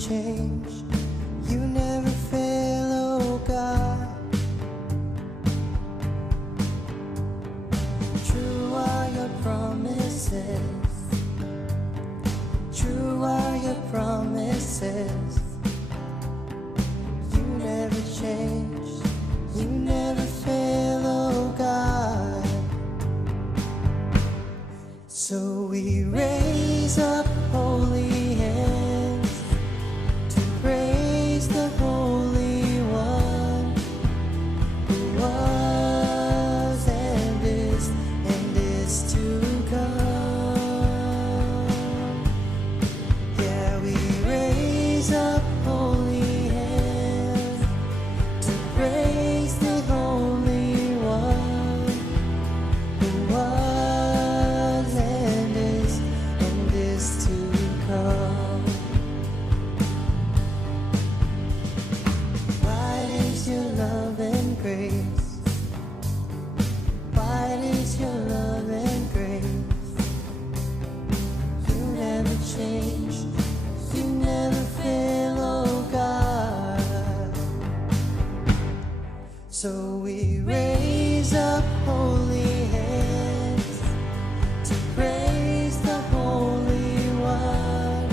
change. You never fail, oh God. True are your promises. True are your promises. You never change. You never fail, oh God. So we raise up holy hands to praise the Holy One who was and is to come. Yeah, we raise up holy hands to praise the Holy One who was and is to come. Wide is your love and grace. Wide is your love and grace. You never change. You never fail, oh God. So we raise up holy hands to praise the Holy One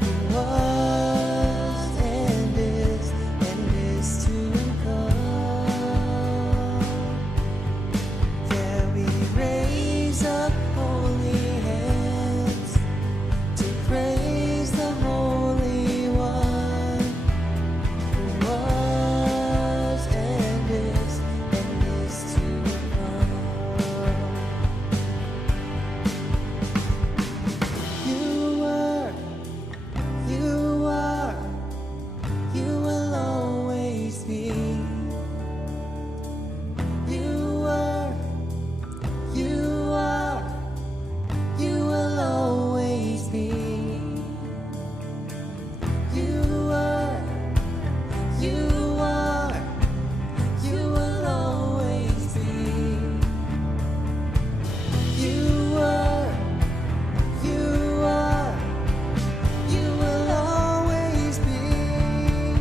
who was and is to come. Yeah, we raise up holy hands to praise the Holy One who was and is to come. You were, you are, you will always be. You were, you are, you will always be. You were, you are, you will always be. You were, you are, you will always be.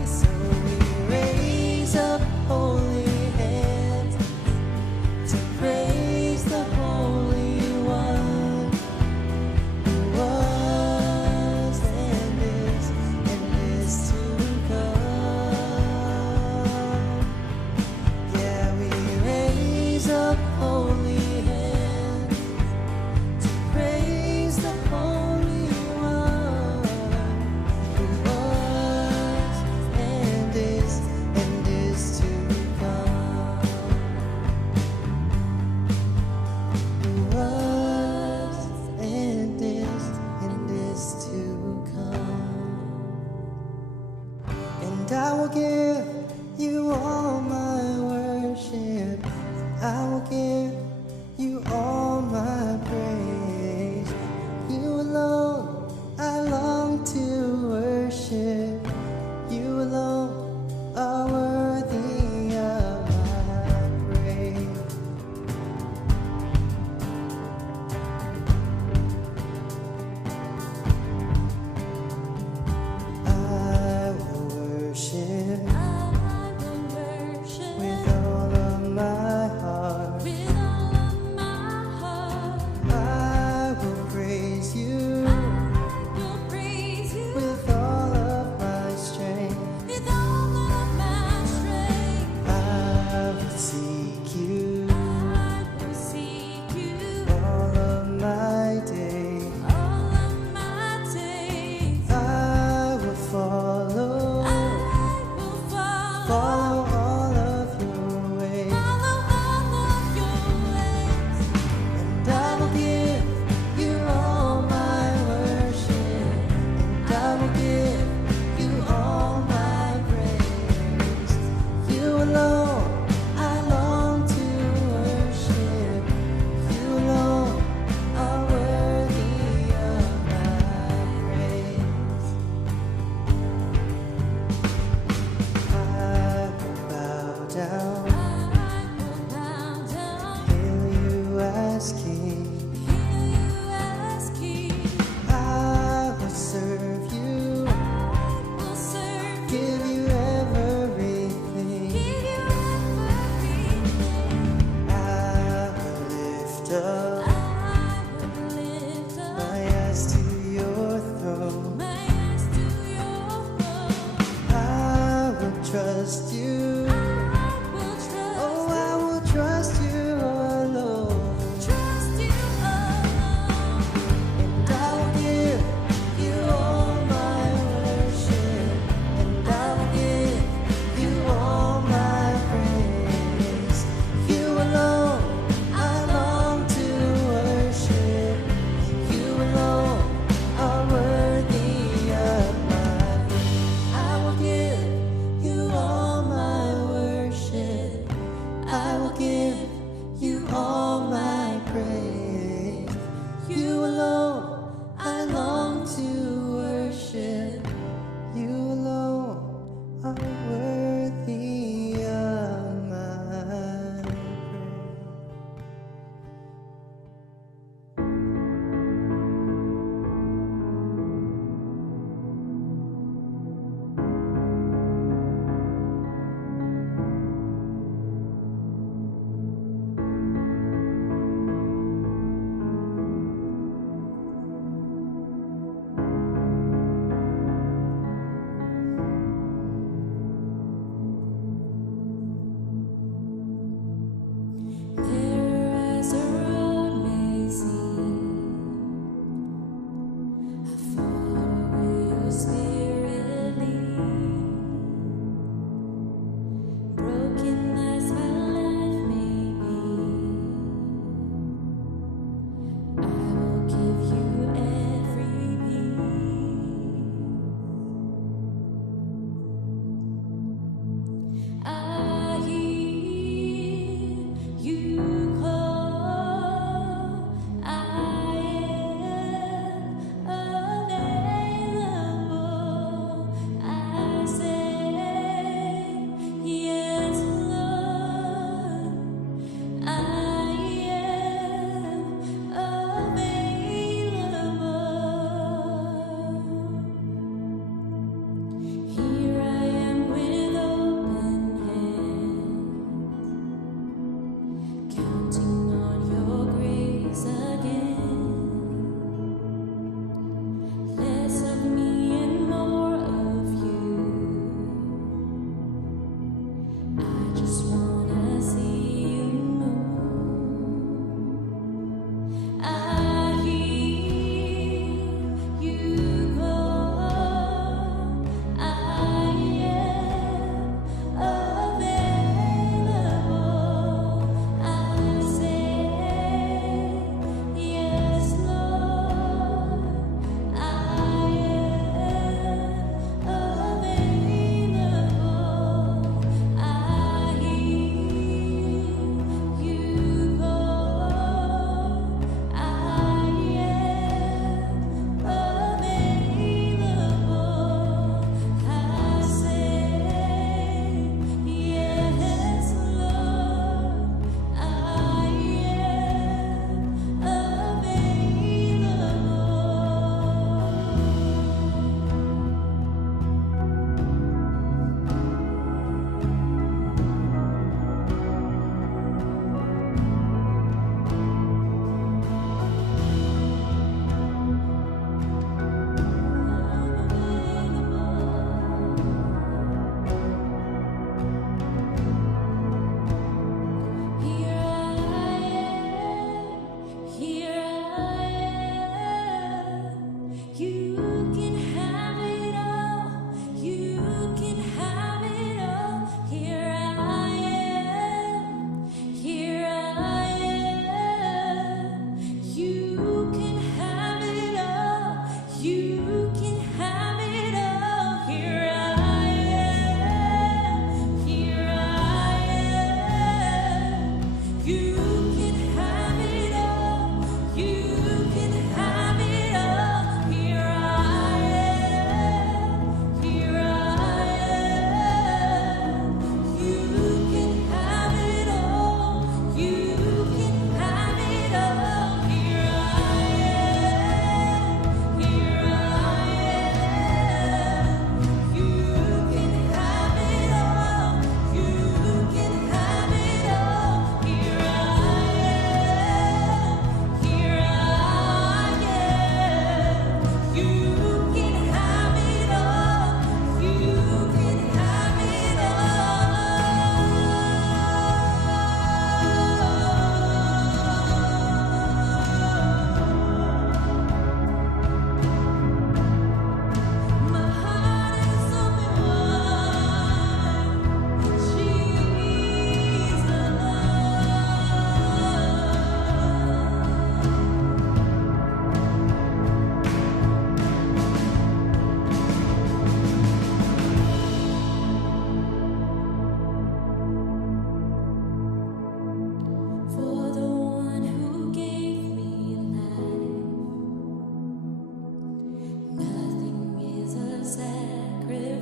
So we raise up holy hands to praise the Holy One who was and is to come. Yeah, we raise up holy hands to praise the Holy One who was and is to come. Who was and is to come. And I will give you all my worship. I will give you all my praise. You alone I long to worship. You alone are worthy of my praise. I will worship with all of my heart. I will praise you with all of my strength. I will seek you all of my days. I will follow all of your ways. And I will give you all my worship. And I will give you all my praise. You alone I long to worship. You alone are worthy of my praise. I will bow down, hail you as King. I will serve you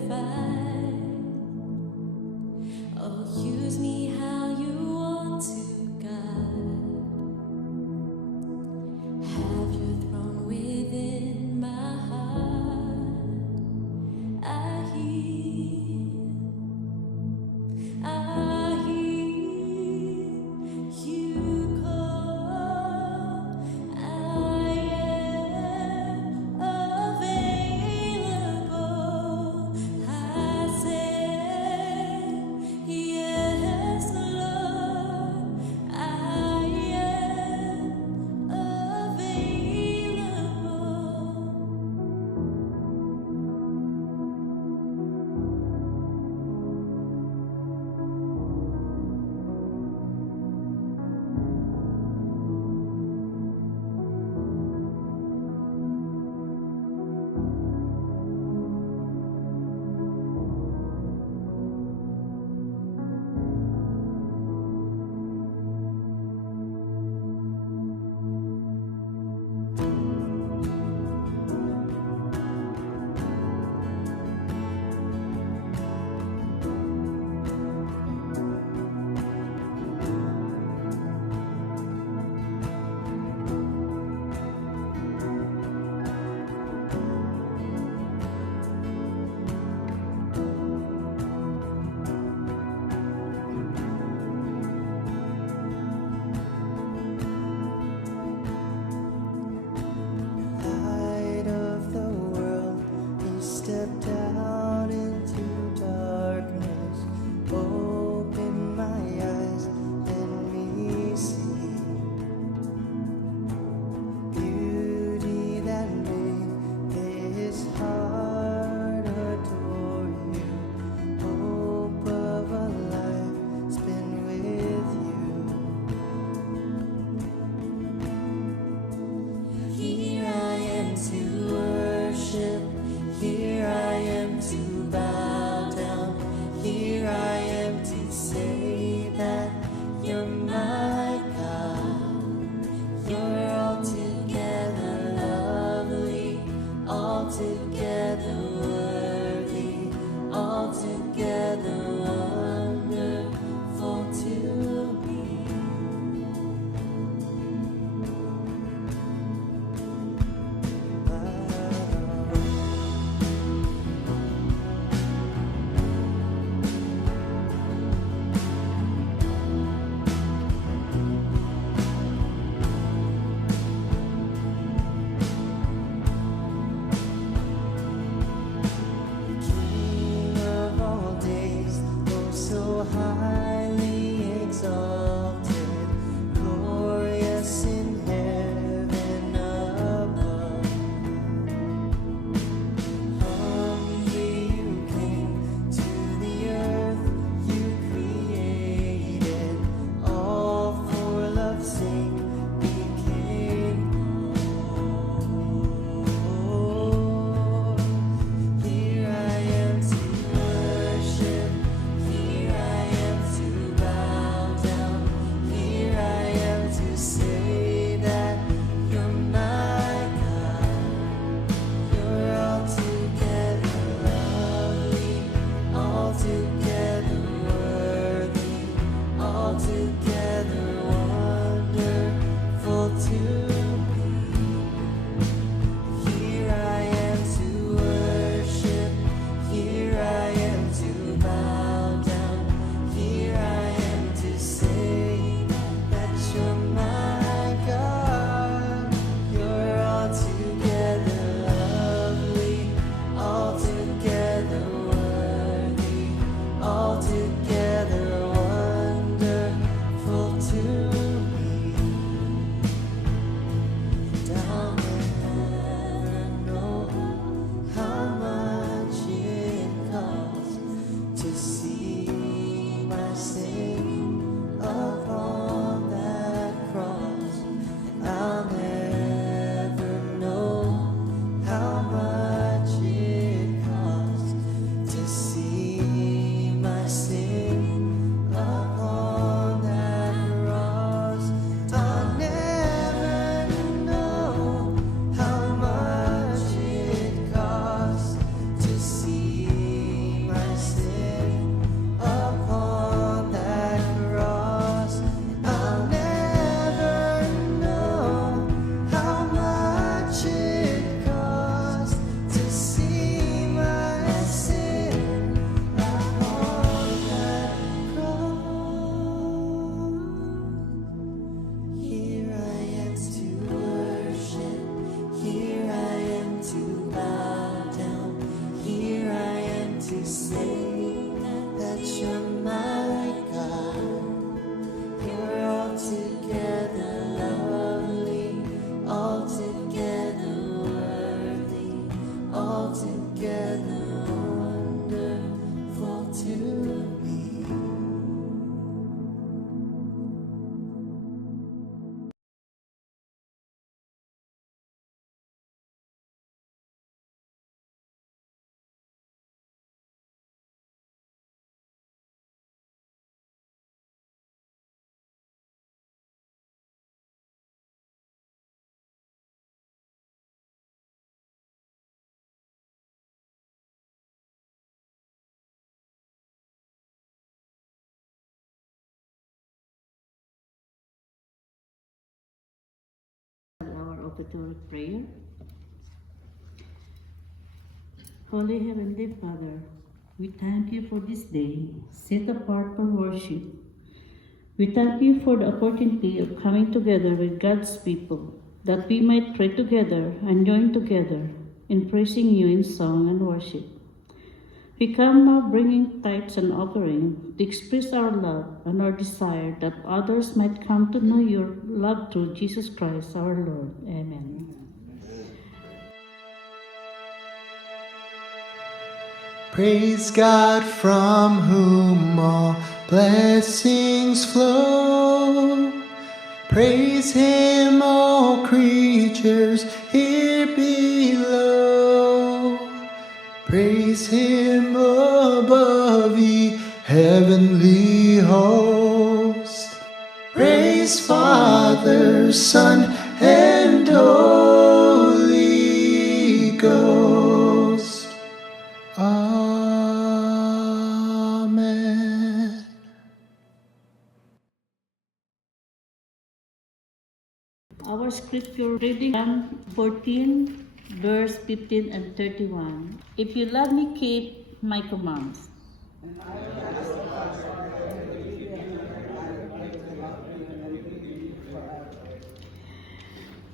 fight. Oh, use me how you want to, God. Have your throne within my heart. I hear you call. I am available. I altogether wonderful to me. Our offertory prayer. Holy Heavenly Father, we thank you for this day set apart for worship. We thank you for the opportunity of coming together with God's people, that we might pray together and join together in praising you in song and worship. We come now bringing tithes and offering to express our love and our desire that others might come to know your love through Jesus Christ our Lord. Amen. Praise God from whom all blessings flow. Praise Him, all creatures here below. Praise Him above ye heavenly host. Praise Father, Son, and Holy Ghost. Amen. Our scripture reading John 14, verse 15 and 31. If you love me, keep my commands.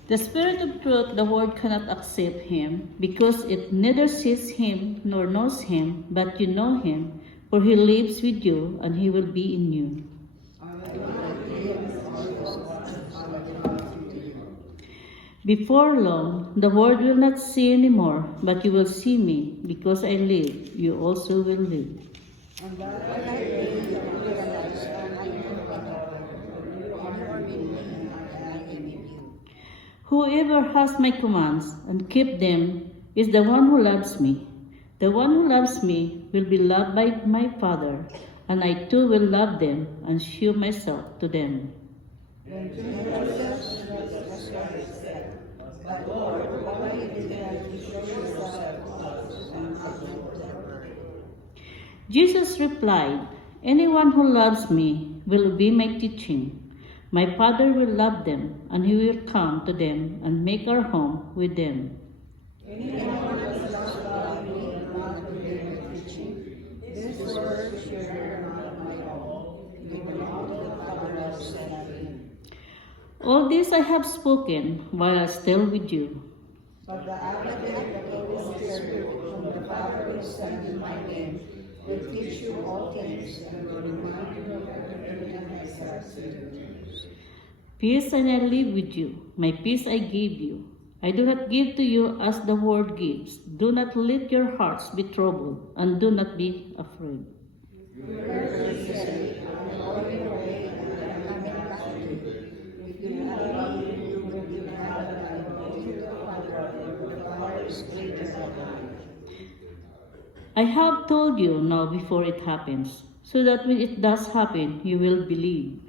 The Spirit of truth, the world cannot accept him, because it neither sees him nor knows him, but you know him, for he lives with you and he will be in you. Before long, the world will not see anymore, but you will see me, because I live, you also will live. Whoever has my commands and keep them is the one who loves me. The one who loves me will be loved by my Father, and I too will love them and show myself to them. Jesus replied, anyone who loves me will obey my teaching. My Father will love them, and he will come to them and make our home with them. All this I have spoken while still with you. But the Advocate, the Holy Spirit, whom the Father will send in my name, will teach you all things and will remind you of everything I have said to you. Peace I leave with you, my peace I give you. I do not give to you as the world gives. Do not let your hearts be troubled, and do not be afraid. I have told you now before it happens, so that when it does happen, you will believe.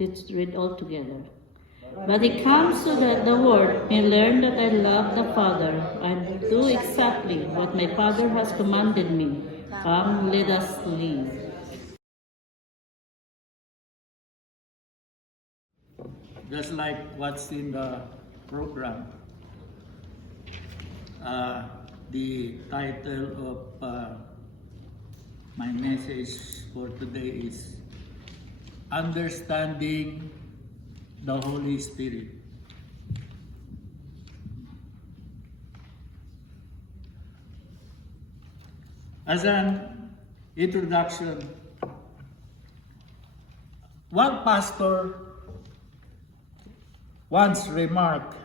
Let's read all together. But it comes so that the world may learn that I love the Father and do exactly what my Father has commanded me. Come, let us leave. Just like what's in the program, the title of my message for today is Understanding the Holy Spirit. As an introduction, one pastor once remarked,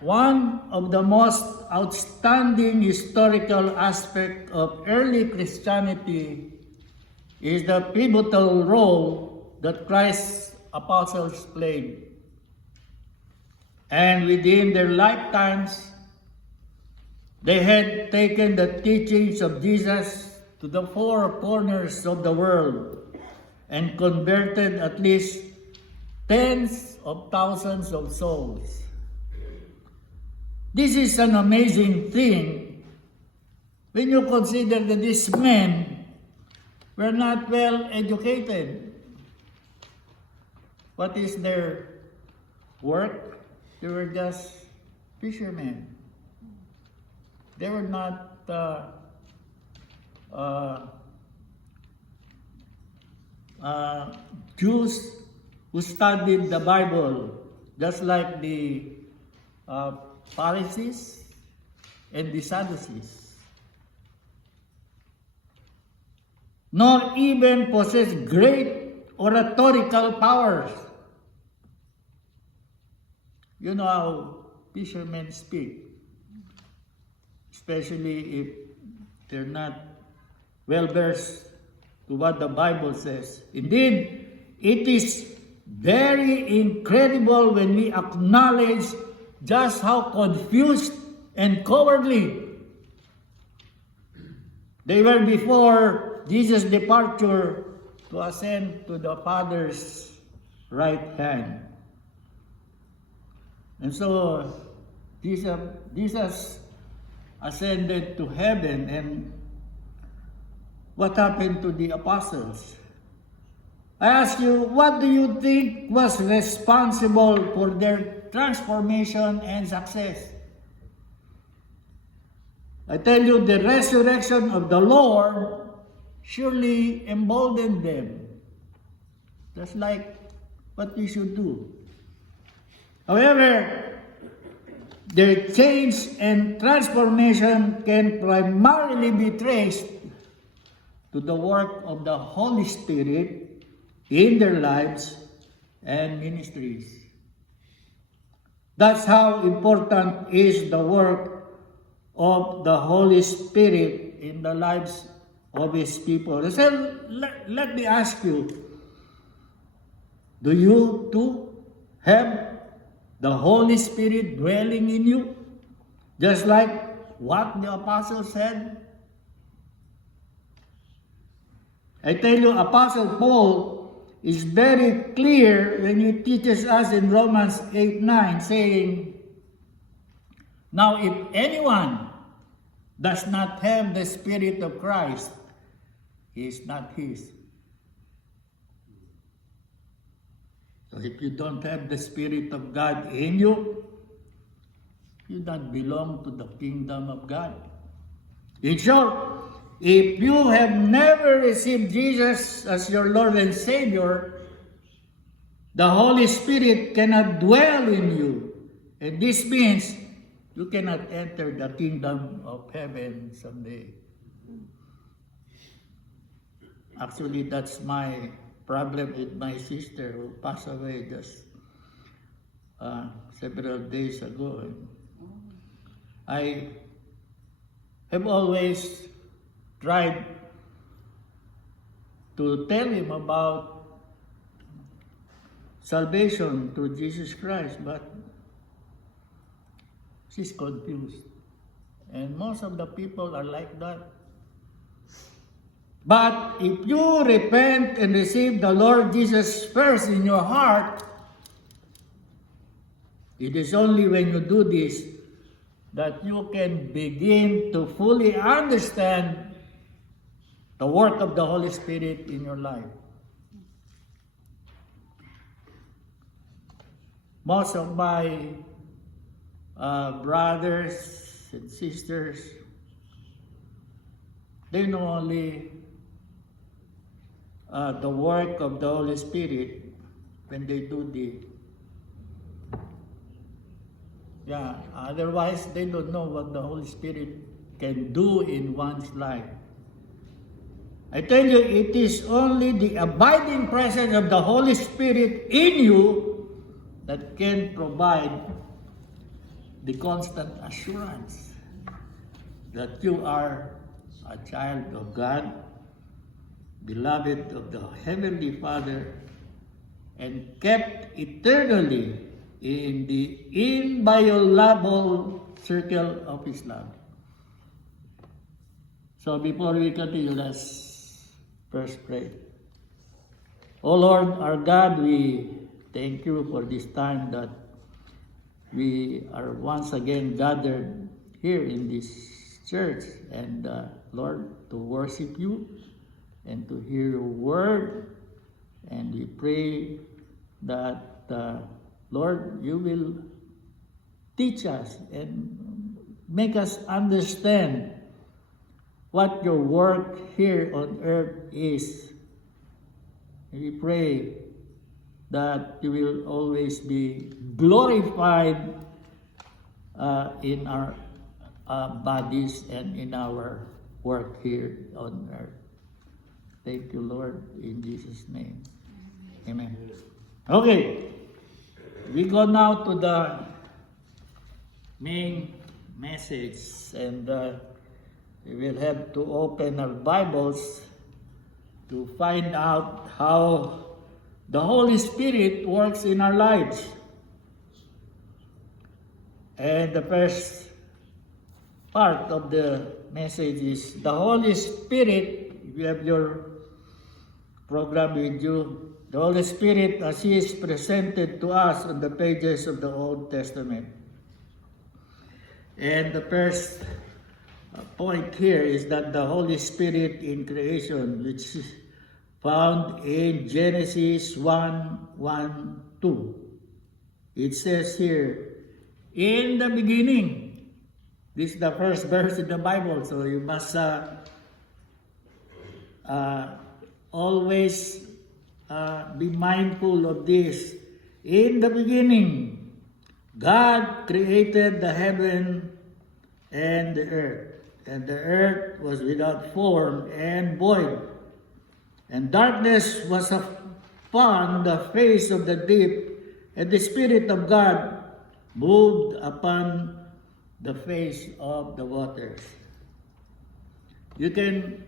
one of the most outstanding historical aspects of early Christianity is the pivotal role that Christ's apostles played. And within their lifetimes, they had taken the teachings of Jesus to the four corners of the world and converted at least tens of thousands of souls. This is an amazing thing when you consider that these men were not well educated. What is their work? They were just fishermen. They were not Jews who studied the Bible, just like the Pharisees and the Sadducees, nor even possess great oratorical powers. You know how fishermen speak, especially if they're not well versed to what the Bible says. Indeed, it is very incredible when we acknowledge just how confused and cowardly they were before Jesus' departure to ascend to the Father's right hand. And so Jesus ascended to heaven, and what happened to the apostles? I ask you, what do you think was responsible for their transformation and success? I tell you, the resurrection of the Lord surely emboldened them. That's like what we should do. However, their change and transformation can primarily be traced to the work of the Holy Spirit in their lives and ministries. That's how important is the work of the Holy Spirit in the lives of His people. So let me ask you, do you too have the Holy Spirit dwelling in you? Just like what the apostle said? I tell you, Apostle Paul is very clear when he teaches us in Romans 8:9, saying, now if anyone does not have the Spirit of Christ, he is not his. So if you don't have the Spirit of God in you, you don't belong to the kingdom of God. In short, if you have never received Jesus as your Lord and Savior, the Holy Spirit cannot dwell in you. And this means you cannot enter the kingdom of heaven someday. Actually, that's my problem with my sister who passed away just several days ago. I have always tried to tell him about salvation through Jesus Christ, but she's confused. And most of the people are like that. But if you repent and receive the Lord Jesus first in your heart, it is only when you do this that you can begin to fully understand the work of the Holy Spirit in your life. Most of my brothers and sisters, they know only the work of the Holy Spirit when they do otherwise they don't know what the Holy Spirit can do in one's life. I tell you, it is only the abiding presence of the Holy Spirit in you that can provide the constant assurance that you are a child of God, beloved of the Heavenly Father, and kept eternally in the inviolable circle of His love. So before we continue, let's first pray. O Lord, our God, we thank you for this time that we are once again gathered here in this church, and Lord, to worship you and to hear your word. And we pray that, Lord, you will teach us and make us understand what your work here on earth is. And we pray that you will always be glorified in our bodies and in our work here on earth. Thank you, Lord, in Jesus' name. Amen. Okay, we go now to the main message, and we will have to open our Bibles to find out how the Holy Spirit works in our lives. And the first part of the message is the Holy Spirit. If you have your program with you, the Holy Spirit as He is presented to us on the pages of the Old Testament. And the first point here is that the Holy Spirit in creation, which is found in Genesis 1:1-2. It says here, in the beginning. This is the first verse in the Bible, so you must always be mindful of this. In the beginning, God created the heaven and the earth was without form and void, and darkness was upon the face of the deep, and the Spirit of God moved upon the face of the waters. You can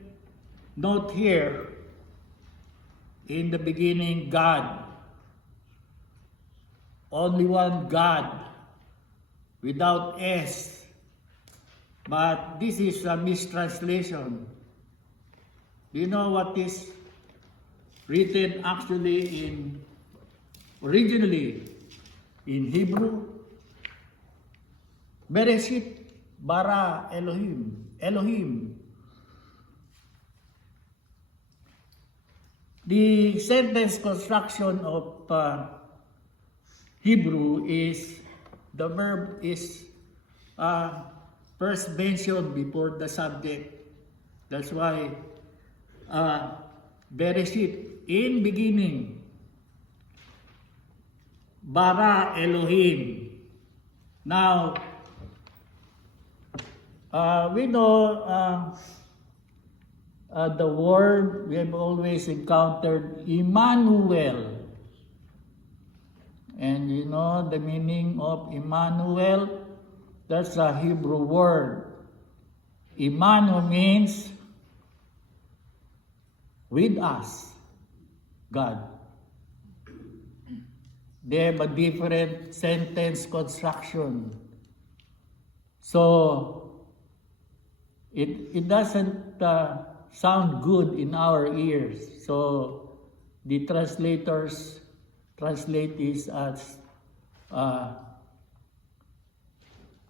note here, in the beginning, God. Only one God, without S. But this is a mistranslation. Do you know what is written actually originally in Hebrew? Bereshit bara Elohim. Elohim. The sentence construction of Hebrew is, the verb is first mentioned before the subject. That's why Bereshit, in beginning, bara Elohim. Now, we know the word we have always encountered, Emmanuel. And you know the meaning of Emmanuel? That's a Hebrew word. Emmanuel means with us, God. They have a different sentence construction. So, it doesn't sound good in our ears. So, the translators translate this as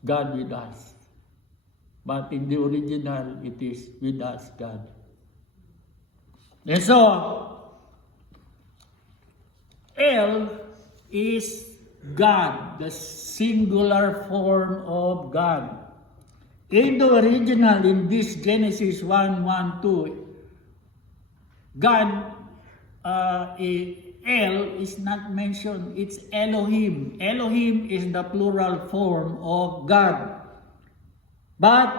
God with us. But in the original, it is with us, God. And so, El is God, the singular form of God. In the original, in this Genesis 1:1-2, God, El is not mentioned, it's Elohim. Elohim is the plural form of God. But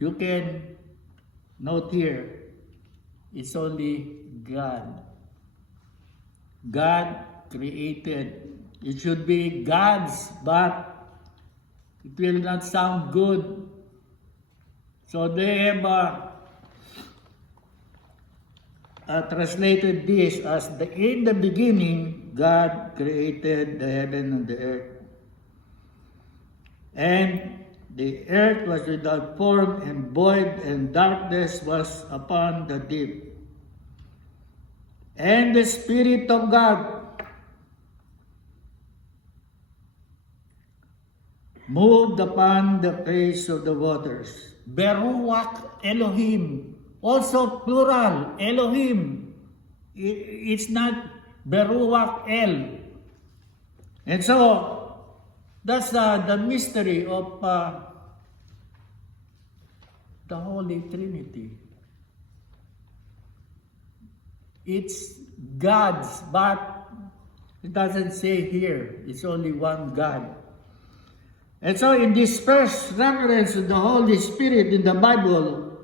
you can Note here, it's only God. God created. It should be God's, but it will not sound good. So they have translated this as in the beginning, God created the heaven and the earth. And the earth was without form and void, and darkness was upon the deep. And the Spirit of God moved upon the face of the waters. Beruach Elohim, also plural, Elohim. It's not Beruach El. And so, that's the mystery of the Holy Trinity. It's God's, but it doesn't say here. It's only one God. And so in this first reference to the Holy Spirit in the Bible,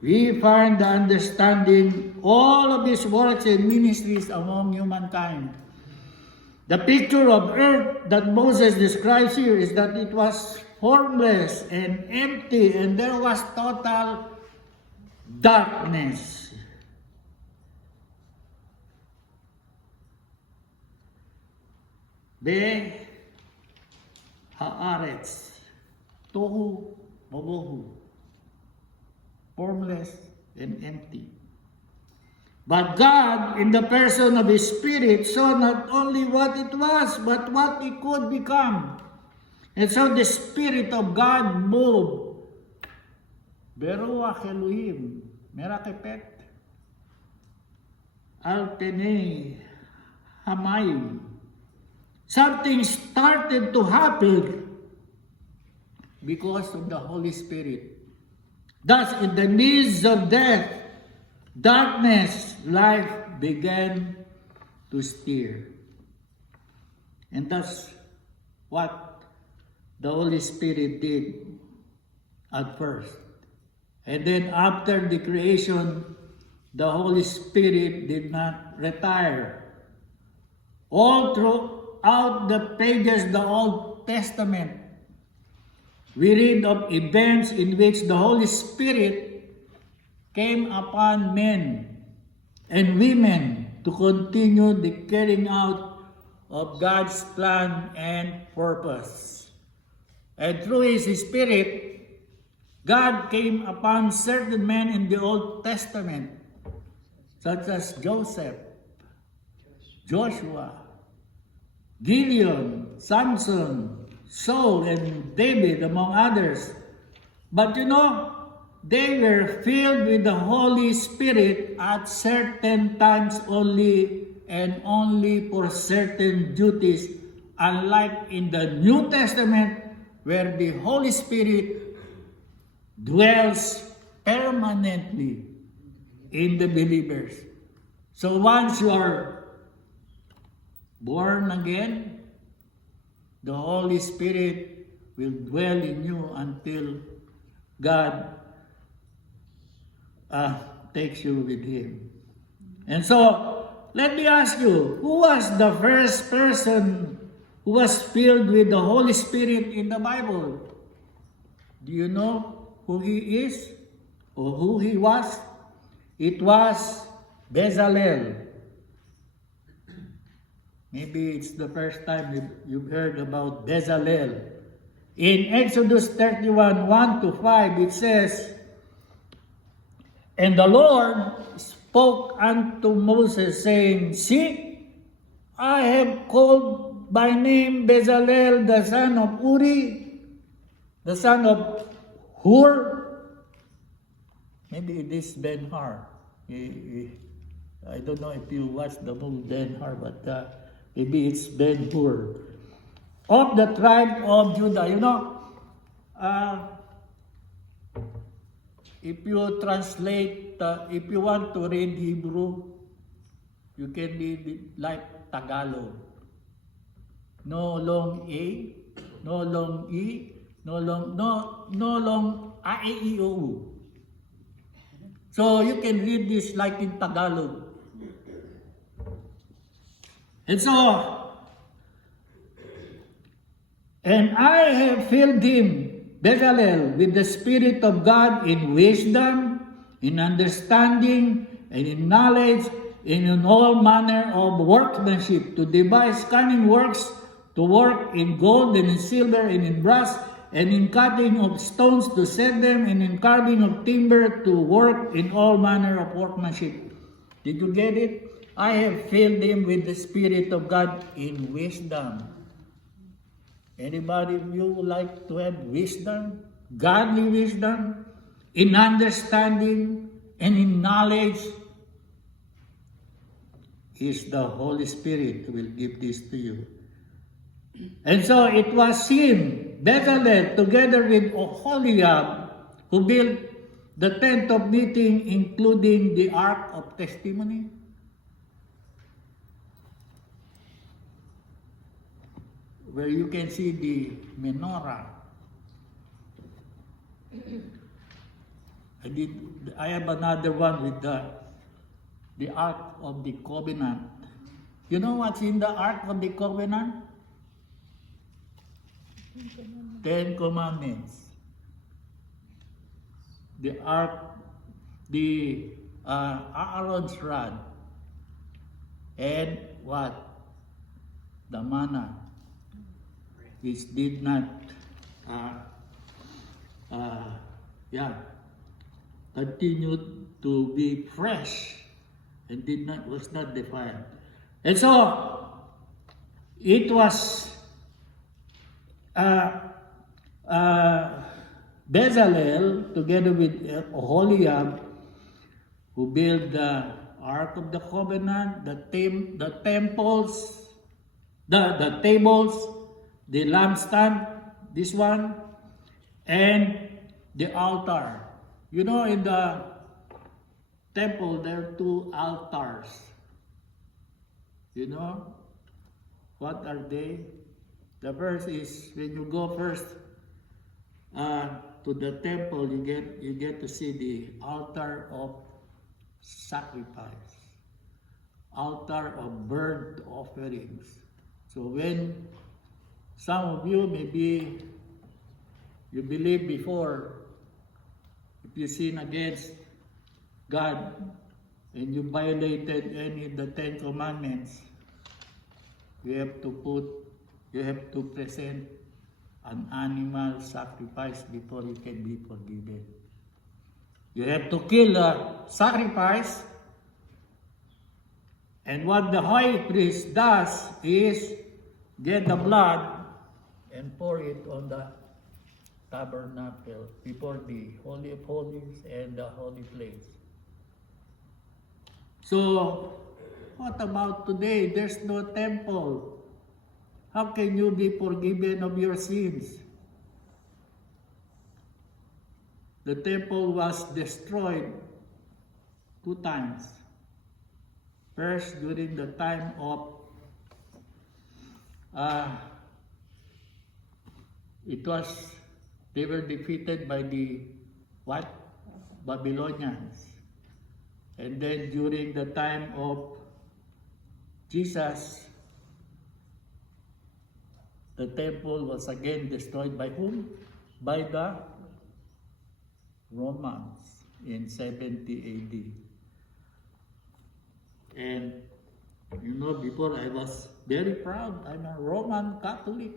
we find the understanding all of His works and ministries among humankind. The picture of earth that Moses describes here is that it was formless and empty, and there was total darkness. Be haaretz, tohu wabohu, formless and empty. But God, in the person of His Spirit, saw not only what it was, but what it could become. And so the Spirit of God moved. Beruach Elohim, merakepet, alpenei hamayim. Something started to happen because of the Holy Spirit. Thus, in the midst of death, darkness, life began to stir. And that's what the Holy Spirit did at first. And then after the creation, the Holy Spirit did not retire. All throughout the pages of the Old Testament, we read of events in which the Holy Spirit came upon men and women to continue the carrying out of God's plan and purpose. And through His Spirit, God came upon certain men in the Old Testament, such as Joseph, Joshua, Gideon, Samson, Saul, and David, among others. But you know, they were filled with the Holy Spirit at certain times only, and only for certain duties, unlike in the New Testament, where the Holy Spirit dwells permanently in the believers. So once you are born again, the Holy Spirit will dwell in you until God takes you with Him. And so, let me ask you, who was the first person who was filled with the Holy Spirit in the Bible? Do you know who he is or who he was? It was Bezalel. Maybe it's the first time you've heard about Bezalel. In Exodus 31, 1-5, it says, "And the Lord spoke unto Moses, saying, See, I have called by name Bezalel, the son of Uri, the son of Hur." Maybe it is Ben-Hur. I don't know if you watched the movie Ben-Hur, but maybe it's Ben-Hur. Of the tribe of Judah. You know, if you translate, if you want to read Hebrew, you can read it like Tagalog. No long A, no long E, no long A, E, I, O, U. So you can read this like in Tagalog. And so, and I have filled him, Bezalel, with the Spirit of God in wisdom, in understanding, and in knowledge, and in all manner of workmanship, to devise cunning works, to work in gold and in silver and in brass, and in cutting of stones to set them, and in carving of timber to work in all manner of workmanship. Did you get it? I have filled him with the Spirit of God in wisdom. Anybody of you would like to have wisdom? Godly wisdom? In understanding and in knowledge? Is the Holy Spirit who will give this to you. And so it was him, Bezalel, together with Oholiab, who built the tent of meeting, including the ark of testimony. Where you can see the menorah. I have another one with the Ark of the Covenant. You know what's in the Ark of the Covenant? 10 Commandments. The Ark, the Aaron's rod, and what? The manna, which did not, continued to be fresh and was not defiled. And so it was Bezalel together with Oholiab who built the Ark of the Covenant, the temples, the tables, the lampstand, this one, and the altar. You know, in the temple, there are 2 altars. You know, what are they? The first is when you go first to the temple, you get to see the altar of sacrifice, altar of burnt offerings. So when some of you maybe you believe before, if you sin against God and you violated any of the 10 Commandments, you have to present an animal sacrifice before you can be forgiven. You have to kill a sacrifice, and what the high priest does is get the blood and pour it on the tabernacle before the Holy of Holies and the holy place. So, what about today? There's no temple. How can you be forgiven of your sins? The temple was destroyed 2 times. First, during the time of they were defeated by the Babylonians. And then during the time of Jesus, the temple was again destroyed by whom? By the Romans in 70 AD. And you know, before I was very proud, I'm a Roman Catholic.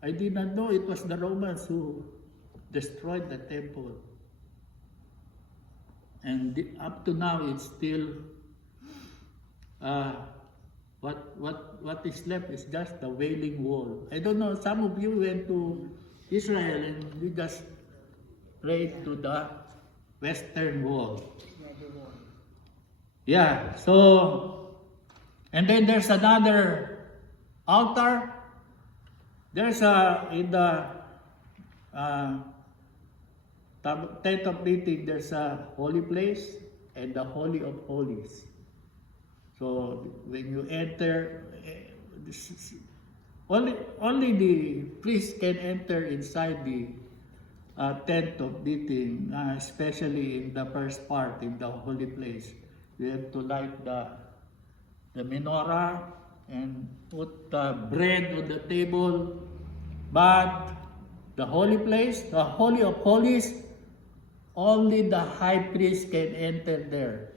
I did not know it was the Romans who destroyed the temple. And up to now, it's still, what is left is just the Wailing Wall. I don't know, some of you went to Israel and you just prayed to the Western Wall. Yeah, so, and then there's another altar. There's in the tent of meeting, there's a holy place and the Holy of Holies. So when you enter, only the priest can enter inside tent of meeting, especially in the first part, in the holy place. We have to light the menorah and put bread on the table. But the holy place, the Holy of Holies, only the high priest can enter there.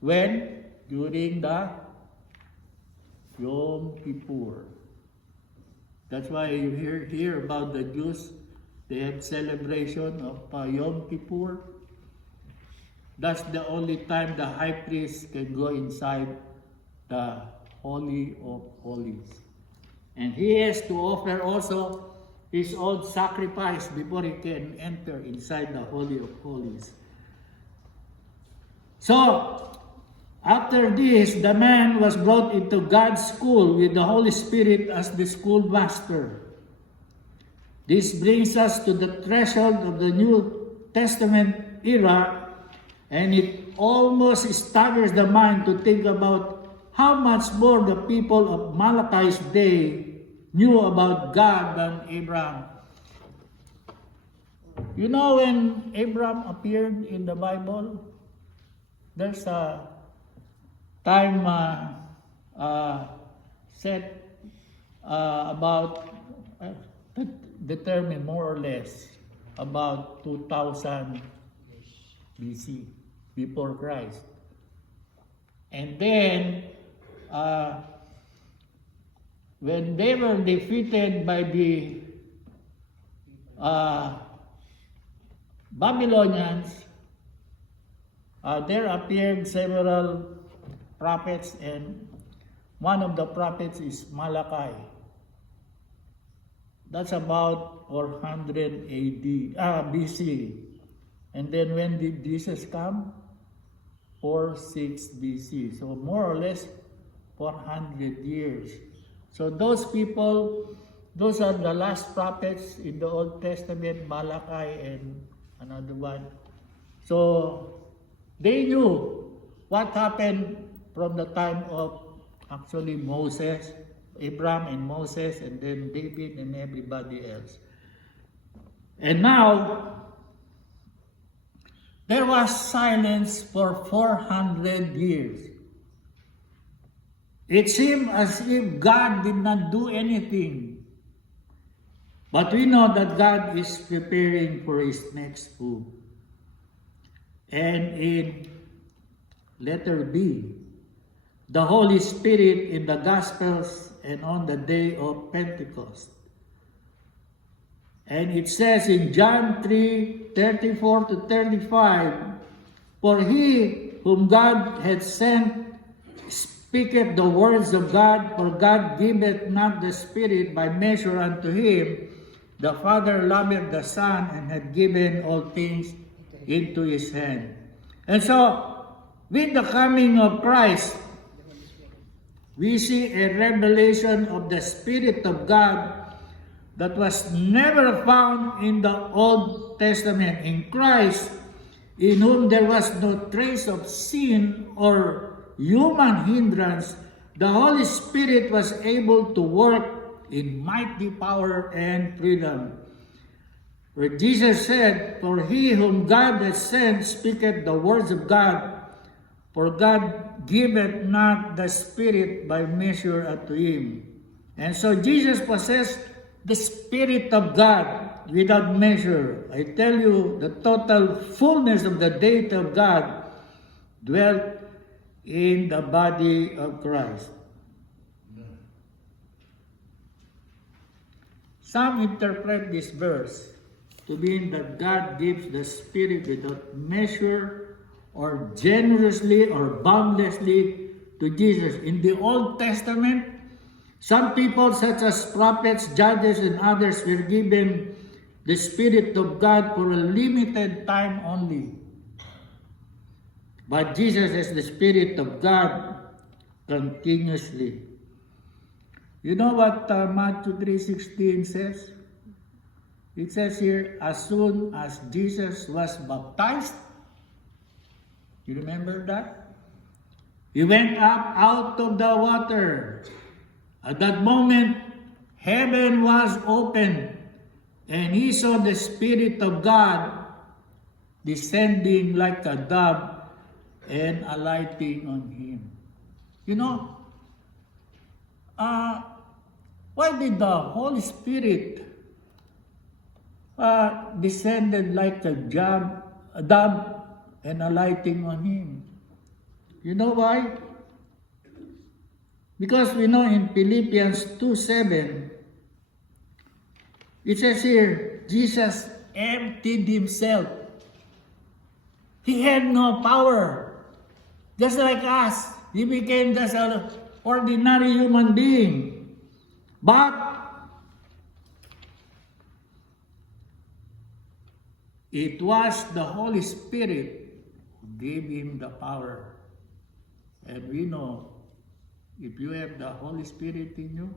When? During the Yom Kippur. That's why you hear about the Jews. They have celebration of Yom Kippur. That's the only time the high priest can go inside the Holy of Holies. And he has to offer also his own sacrifice before he can enter inside the Holy of Holies. So, after this, the man was brought into God's school with the Holy Spirit as the schoolmaster. This brings us to the threshold of the New Testament era, and it almost staggers the mind to think about how much more the people of Malachi's day knew about God than Abraham. You know, when Abraham appeared in the Bible, there's a time set about, determined more or less, about 2000 BC, before Christ. And then, when they were defeated by the Babylonians, there appeared several prophets, and one of the prophets is Malachi. That's about 400 BC. And then when did Jesus come? 46 BC. So more or less 400 years. So those people, those are the last prophets in the Old Testament, Malachi and another one. So they knew what happened from the time of actually Moses, Abraham and Moses, and then David and everybody else. And now, there was silence for 400 years. It seemed as if God did not do anything. But we know that God is preparing for His next move. And in letter B, the Holy Spirit in the Gospels and on the day of Pentecost. And it says in John 3:34 to 35, for he whom God had sent speaketh the words of God, for God giveth not the Spirit by measure unto him. The Father loveth the Son, and hath given all things into his hand. And so, with the coming of Christ, we see a revelation of the Spirit of God that was never found in the Old Testament. In Christ, in whom there was no trace of sin or human hindrance, the Holy Spirit was able to work in mighty power and freedom. Where Jesus said, for he whom God has sent speaketh the words of God, for God giveth not the Spirit by measure unto him. And so Jesus possessed the Spirit of God without measure. I tell you, the total fullness of the deity of God dwelt in the body of Christ. Some interpret this verse to mean that God gives the Spirit without measure or generously or boundlessly to Jesus. In the Old Testament, some people such as prophets, judges, and others were given the Spirit of God for a limited time only. But Jesus is the Spirit of God continuously. You know what Matthew 3:16 says? It says here, as soon as Jesus was baptized, you remember that? He went up out of the water. At that moment, heaven was opened, And he saw the Spirit of God descending like a dove and alighting on him. You know, why did the Holy Spirit descended like a dove and alighting on him? You know why? Because we know in Philippians 2:7, it says here, Jesus emptied himself. He had no power. Just like us, he became just an ordinary human being. But it was the Holy Spirit who gave him the power. And we know, if you have the Holy Spirit in you,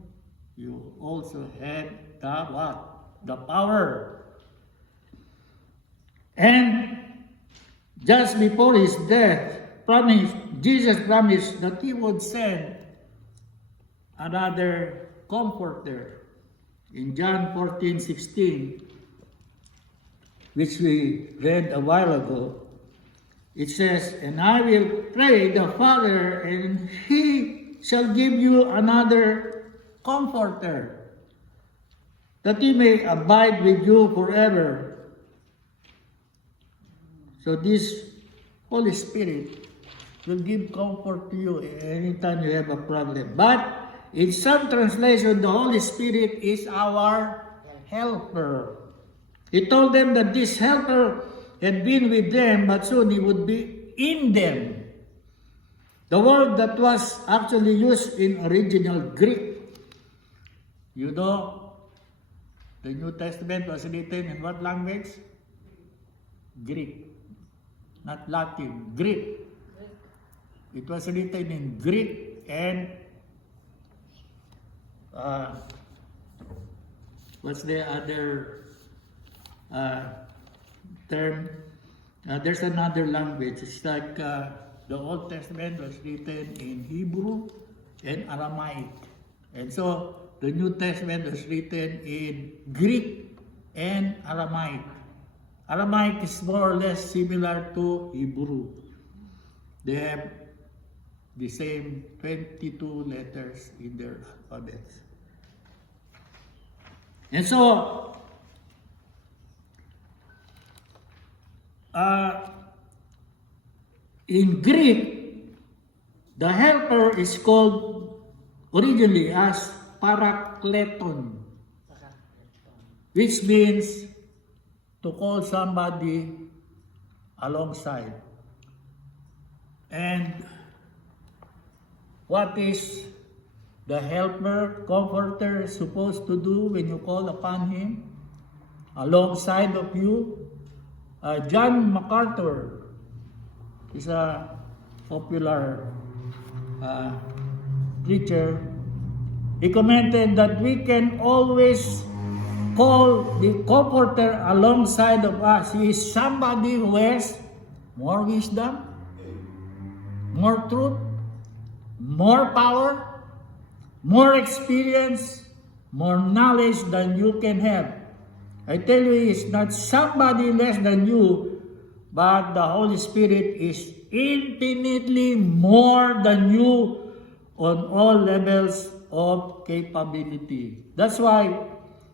you also have the what? The power. And just before his death, Jesus promised that he would send another comforter. In John 14:16, which we read a while ago, it says, "And I will pray the Father, and he shall give you another comforter, that he may abide with you forever." So this Holy Spirit will give comfort to you anytime you have a problem. But in some translation, the Holy Spirit is our helper. He told them that this helper had been with them, but soon he would be in them. The word that was actually used in original Greek. You know, the New Testament was written in what language? Greek. Not Latin, Greek. It was written in Greek and what's the other term? There's another language. It's like the Old Testament was written in Hebrew and Aramaic. And so the New Testament was written in Greek and Aramaic. Aramaic is more or less similar to Hebrew. They have the same 22 letters in their alphabets. And so, in Greek, the helper is called originally as parakleton, which means to call somebody alongside. And what is the helper, comforter supposed to do when you call upon him alongside of you? John MacArthur is a popular preacher. He commented that we can always call the comforter alongside of us. He is somebody who has more wisdom, more truth, more power, more experience, more knowledge than you can have. I tell you, he is not somebody less than you, but the Holy Spirit is infinitely more than you on all levels of capability. That's why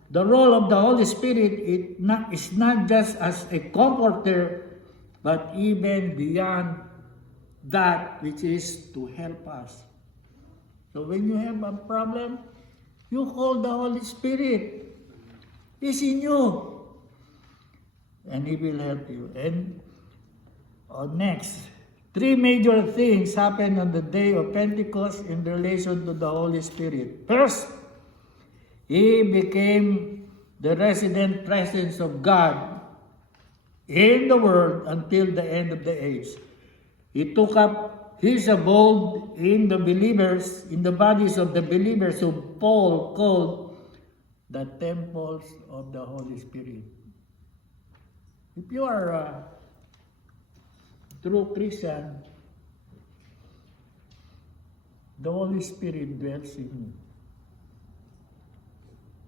the role of the Holy Spirit is not just as a comforter, but even beyond that, which is to help us. So when you have a problem, you call the Holy Spirit. He's in you, and he will help you. And next, 3 major things happened on the day of Pentecost in relation to the Holy Spirit. First, he became the resident presence of God in the world until the end of the age. He took up his abode in the believers, in the bodies of the believers whom Paul called the temples of the Holy Spirit. If you are a true Christian, the Holy Spirit dwells in you.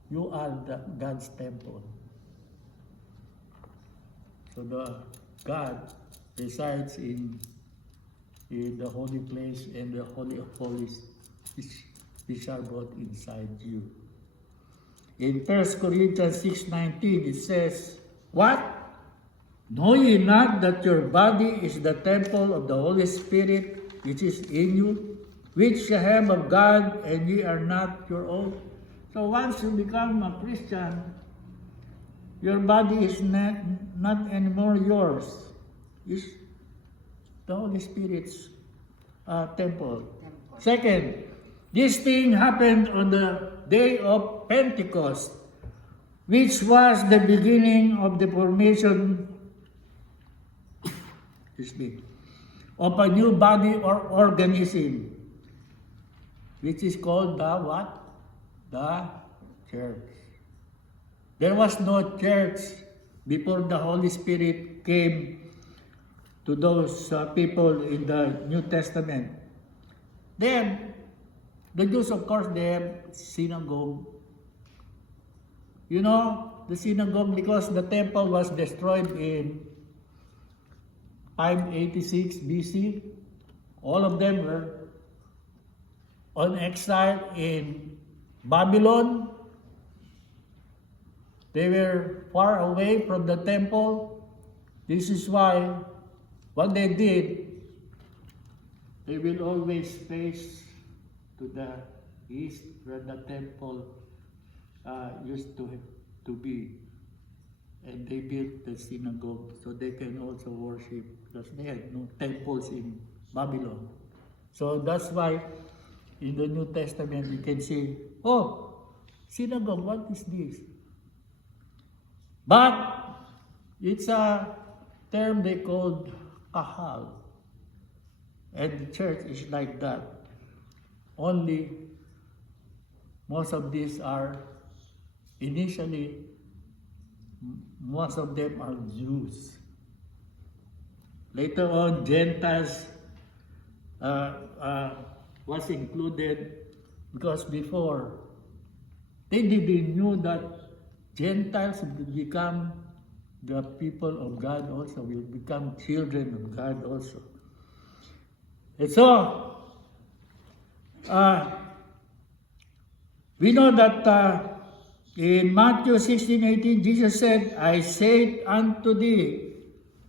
You are God's temple. So the God resides in the holy place, and the Holy of Holies which are both inside you. In 1 Corinthians 6:19 it says, what? Know ye not that your body is the temple of the Holy Spirit which is in you, which ye have of God, and ye are not your own? So once you become a Christian, your body is not anymore yours. It's the Holy Spirit's temple. Second, this thing happened on the day of Pentecost, which was the beginning of the formation of a new body or organism, which is called the what? The church. There was no church before the Holy Spirit came to those people in the New Testament. Then, the Jews, of course, they have synagogue. You know, the synagogue, because the temple was destroyed in 586 BC. All of them were on exile in Babylon. They were far away from the temple. This is why what they did, they will always face to the east where the temple used to be. And they built the synagogue so they can also worship, because they had no temples in Babylon. So that's why in the New Testament you can see, oh, synagogue, what is this? But it's a term they called kahal. And the church is like that. Only most of these are initially, most of them are Jews. Later on, Gentiles was included, because before they didn't know that Gentiles will become the people of God also, will become children of God also. And so, we know that in Matthew 16:18, Jesus said, I say unto thee,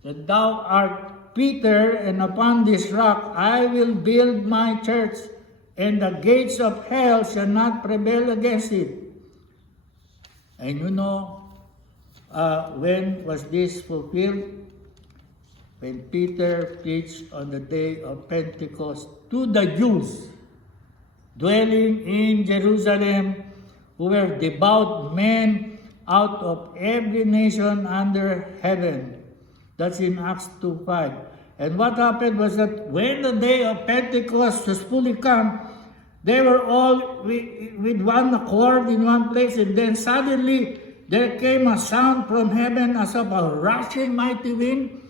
that thou art Peter, and upon this rock I will build my church, and the gates of hell shall not prevail against it. And you know, when was this fulfilled? When Peter preached on the day of Pentecost to the Jews dwelling in Jerusalem, who were devout men out of every nation under heaven. That's in Acts 2:5. And what happened was that when the day of Pentecost was fully come, they were all with one accord in one place, and then suddenly there came a sound from heaven as of a rushing mighty wind,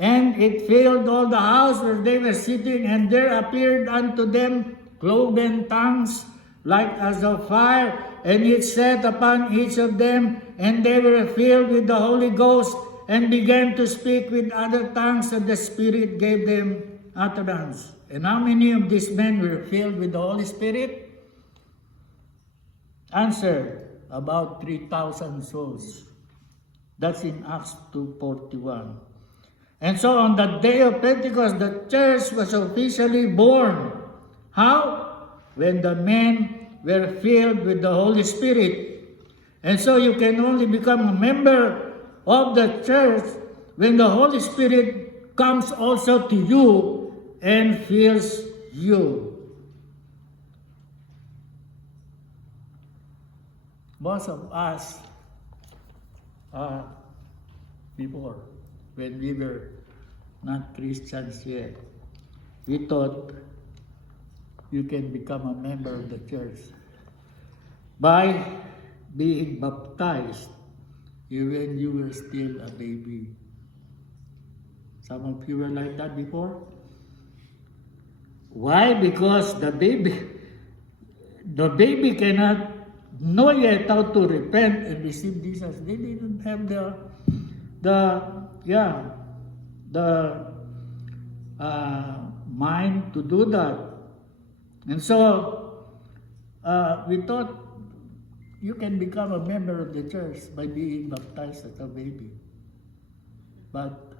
and it filled all the house where they were sitting, and there appeared unto them cloven tongues like as of fire, and it sat upon each of them, and they were filled with the Holy Ghost, and began to speak with other tongues, and the Spirit gave them utterance. And how many of these men were filled with the Holy Spirit? Answer, about 3,000 souls. That's in Acts 2:41. And so on the day of Pentecost, the church was officially born. How? When the men were filled with the Holy Spirit. And so you can only become a member of the church when the Holy Spirit comes also to you and fills you. Most of us, before, when we were not Christians yet, we thought you can become a member of the church by being baptized even you were still a baby. Some of you were like that before. Why? Because the baby cannot know yet how to repent and receive Jesus. They didn't have the the mind to do that. And so, we thought you can become a member of the church by being baptized as a baby. But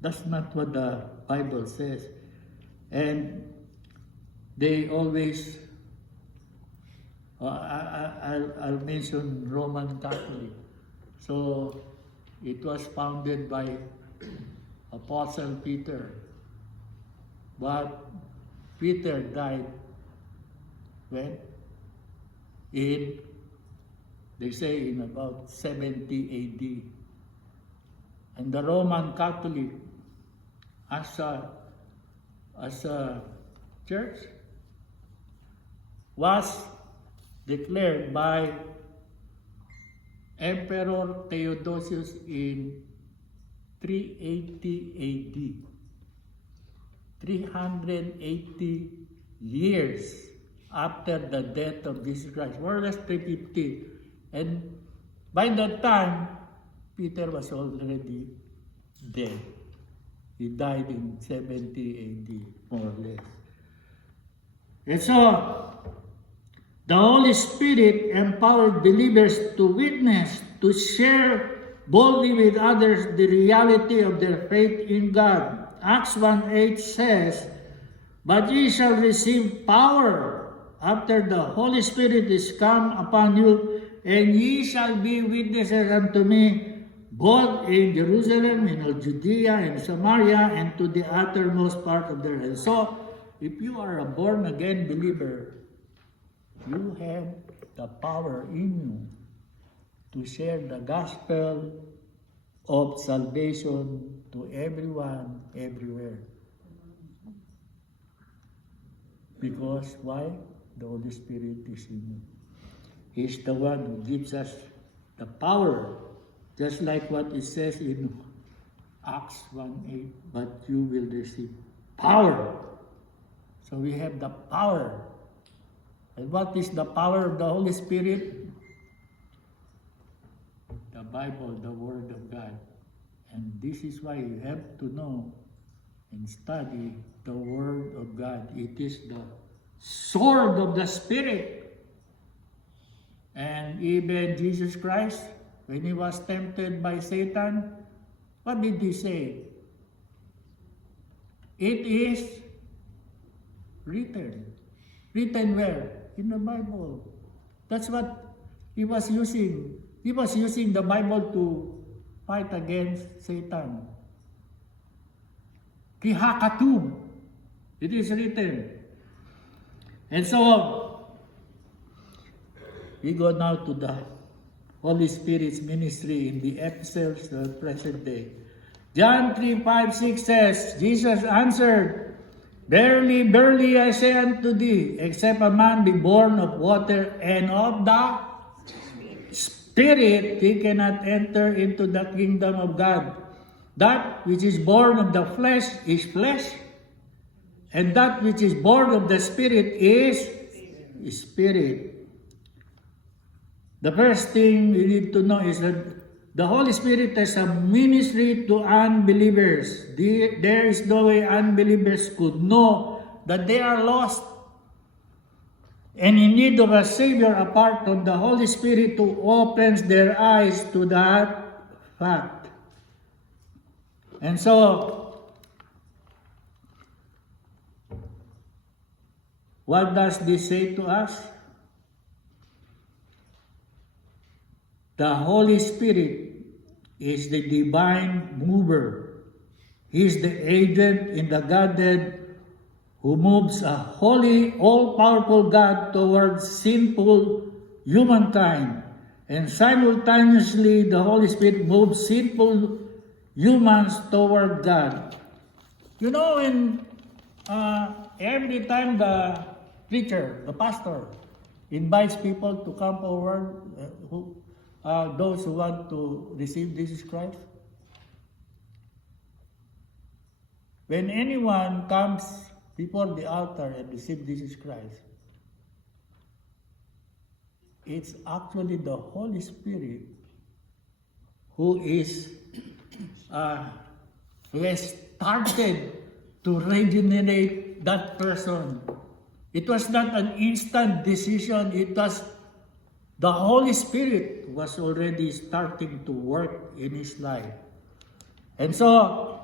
that's not what the Bible says. And they always, I'll mention Roman Catholic. So it was founded by Apostle Peter. But Peter died when? They say in about 70 AD. And the Roman Catholic, as a church, was declared by Emperor Theodosius in 380 AD. 380 years after the death of Jesus Christ, more or less 350. And by that time, Peter was already dead. He died in 70 AD, more or less. And so, the Holy Spirit empowered believers to witness, to share boldly with others the reality of their faith in God. Acts 1:8 says, "But ye shall receive power after the Holy Spirit is come upon you, and ye shall be witnesses unto me, both in Jerusalem, in all Judea, and Samaria, and to the uttermost part of the earth." So, if you are a born-again believer, you have the power in you to share the gospel of salvation to everyone, everywhere. Because why? The Holy Spirit is in you. He's the one who gives us the power, just like what it says in Acts 1:8, "But you will receive power." So we have the power. And what is the power of the Holy Spirit? The Bible, the Word of God. And this is why you have to know and study the Word of God. It is the sword of the Spirit. And even Jesus Christ, when he was tempted by Satan, what did he say? It is written. Written where? In the Bible. That's what he was using. He was using the Bible to fight against Satan. Kihakatub. It is written. And so, we go now to the Holy Spirit's ministry in the epistles of the present day. John 3:5-6 says, Jesus answered, "Verily, verily, I say unto thee, except a man be born of water and of the Spirit, he cannot enter into the kingdom of God. That which is born of the flesh is flesh, and that which is born of the Spirit is spirit." The first thing we need to know is that the Holy Spirit has a ministry to unbelievers. There is no way unbelievers could know that they are lost and in need of a Savior apart from the Holy Spirit who opens their eyes to that fact. And so, what does this say to us? The Holy Spirit is the divine mover. He is the agent in the Godhead who moves a holy, all-powerful God towards sinful humankind. And simultaneously, the Holy Spirit moves sinful humans toward God. You know, every time the preacher, the pastor, invites people to come forward, those who want to receive Jesus Christ, when anyone comes before the altar and receive Jesus Christ, it's actually the Holy Spirit who is who has started to regenerate that person. It was not an instant decision. It was the Holy Spirit was already starting to work in his life. And so,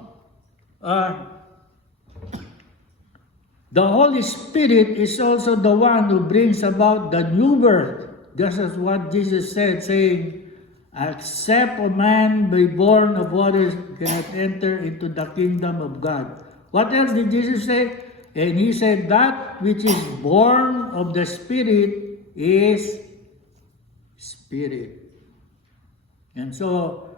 the Holy Spirit is also the one who brings about the new birth. Just as what Jesus said, saying, except a man be born of water cannot enter into the kingdom of God. What else did Jesus say? And he said, that which is born of the Spirit is Spirit. And so,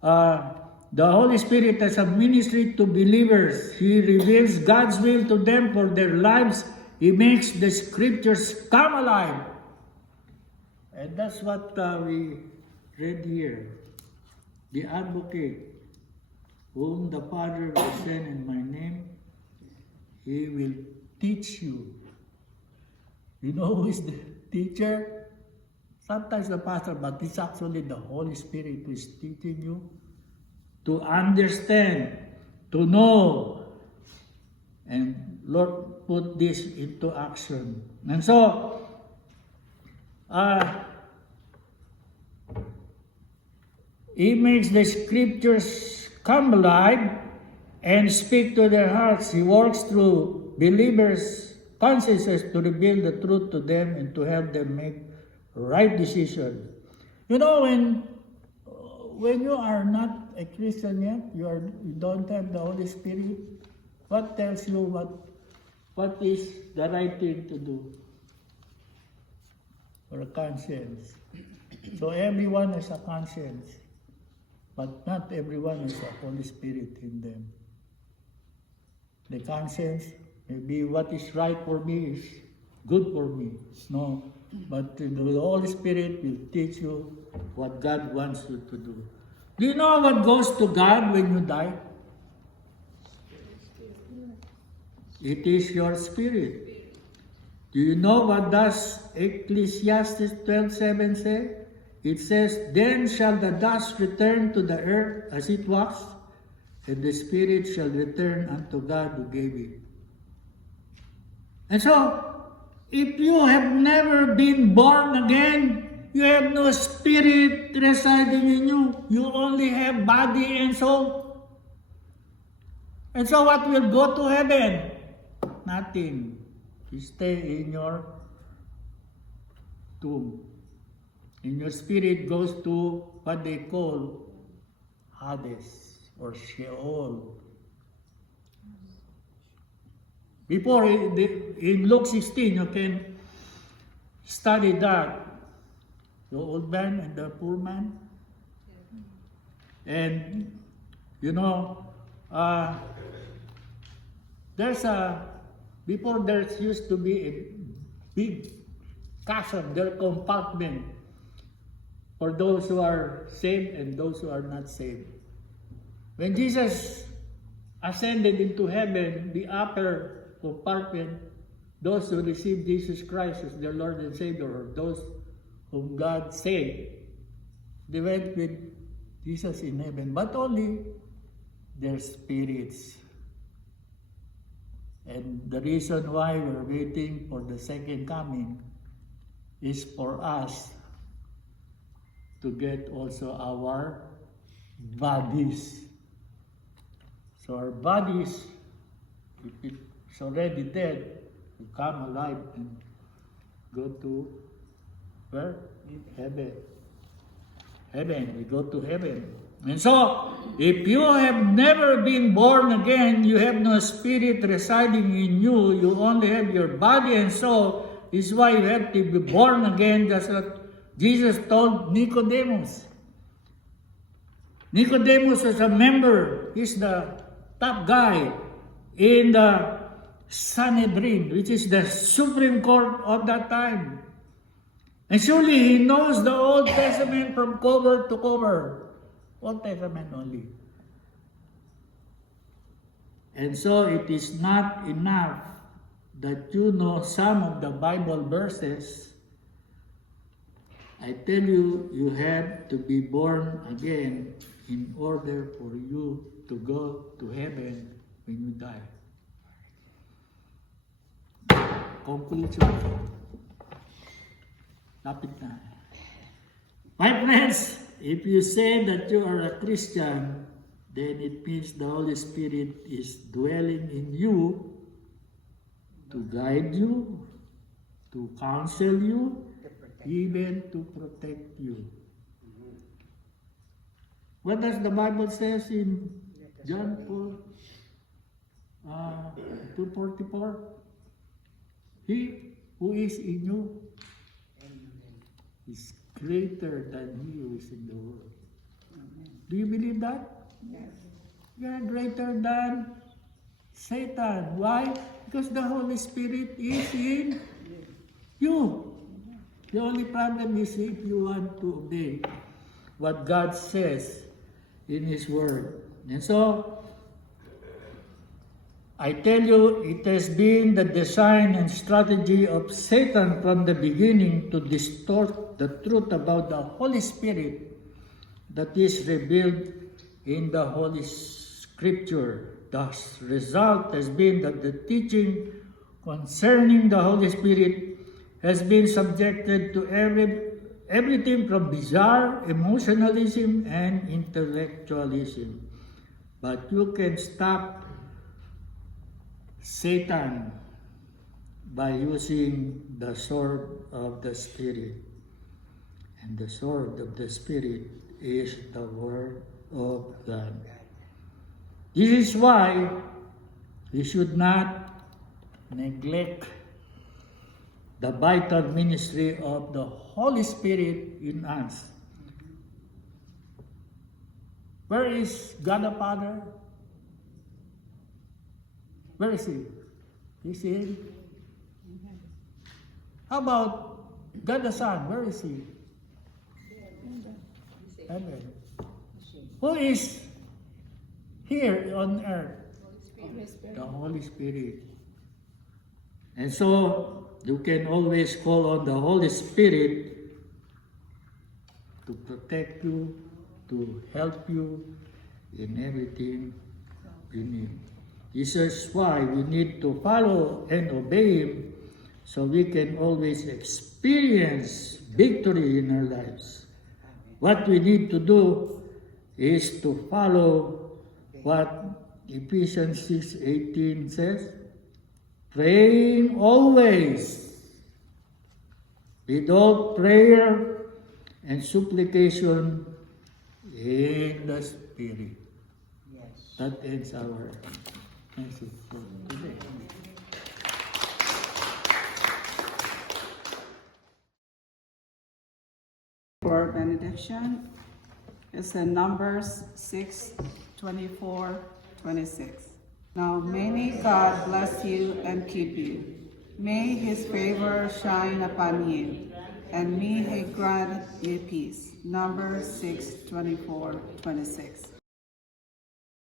the Holy Spirit has a ministry to believers. He reveals God's will to them for their lives. He makes the scriptures come alive. And that's what we read here. The advocate, whom the Father will send in my name, he will teach you. You know who is the teacher? Sometimes the pastor, but it's actually the Holy Spirit who is teaching you to understand, to know, and Lord put this into action. And so, he makes the scriptures come alive and speak to their hearts. He works through believers' consciences to reveal the truth to them and to help them make right decisions. You know, when you are not a Christian yet, you don't have the Holy Spirit, what tells you what is the right thing to do? Or a conscience. So everyone has a conscience, but not everyone has a Holy Spirit in them. The conscience may be what is right for me is good for me. No, but the Holy Spirit will teach you what God wants you to do. Do you know what goes to God when you die? It is your spirit. Do you know what does Ecclesiastes 12:7 say? It says, then shall the dust return to the earth as it was, and the spirit shall return unto God who gave it. And so, if you have never been born again, you have no spirit residing in you. You only have body and soul. And so what will go to heaven? Nothing. You stay in your tomb. And your spirit goes to what they call Hades or Sheol. Before, in Luke 16, you can study that. The old man and the poor man. And, you know, before there used to be a big chasm, their compartment for those who are saved and those who are not saved. When Jesus ascended into heaven, the upper compartment, those who received Jesus Christ as their Lord and Savior, or those whom God saved, they went with Jesus in heaven, but only their spirits. And the reason why we're waiting for the second coming is for us to get also our bodies. So our bodies, if it's already dead, will come alive and go to where? Heaven. Heaven. We go to heaven. And so, if you have never been born again, you have no spirit residing in you, you only have your body and soul, is why you have to be born again. That's what Jesus told Nicodemus. Nicodemus was a member, he's the top guy in the Sanhedrin, which is the Supreme Court of that time. And surely he knows the Old Testament from cover to cover. Old Testament only. And so it is not enough that you know some of the Bible verses. I tell you, you have to be born again in order for you to go to heaven when you die. Conclusion. Lapit na. My friends, if you say that you are a Christian, then it means the Holy Spirit is dwelling in you to guide you, to counsel you, even to protect you. What does the Bible says in John 2:44? He who is in you is greater than he who is in the world. Do you believe that? Yes. You are greater than Satan. Why? Because the Holy Spirit is in you. The only problem is if you want to obey what God says in His Word. And so, I tell you, it has been the design and strategy of Satan from the beginning to distort the truth about the Holy Spirit that is revealed in the Holy Scripture. The result has been that the teaching concerning the Holy Spirit has been subjected to everything from bizarre emotionalism and intellectualism. But you can stop Satan by using the sword of the Spirit. And the sword of the Spirit is the Word of God. This is why we should not neglect the vital ministry of the Holy Spirit in us. Where is God the Father? Where is He? He's in. How about God the Son? Where is He? Heaven. Who is here on earth? The Holy Spirit. And so, you can always call on the Holy Spirit to protect you, to help you in everything you need. This is why we need to follow and obey Him so we can always experience victory in our lives. What we need to do is to follow what Ephesians 6:18 says, praying always with all prayer and supplication in the Spirit. Yes. That ends our message for today. For benediction is in Numbers 6:24-26. Now may God bless you and keep you. May His favor shine upon you, and may He grant you peace. Numbers 6:24-26.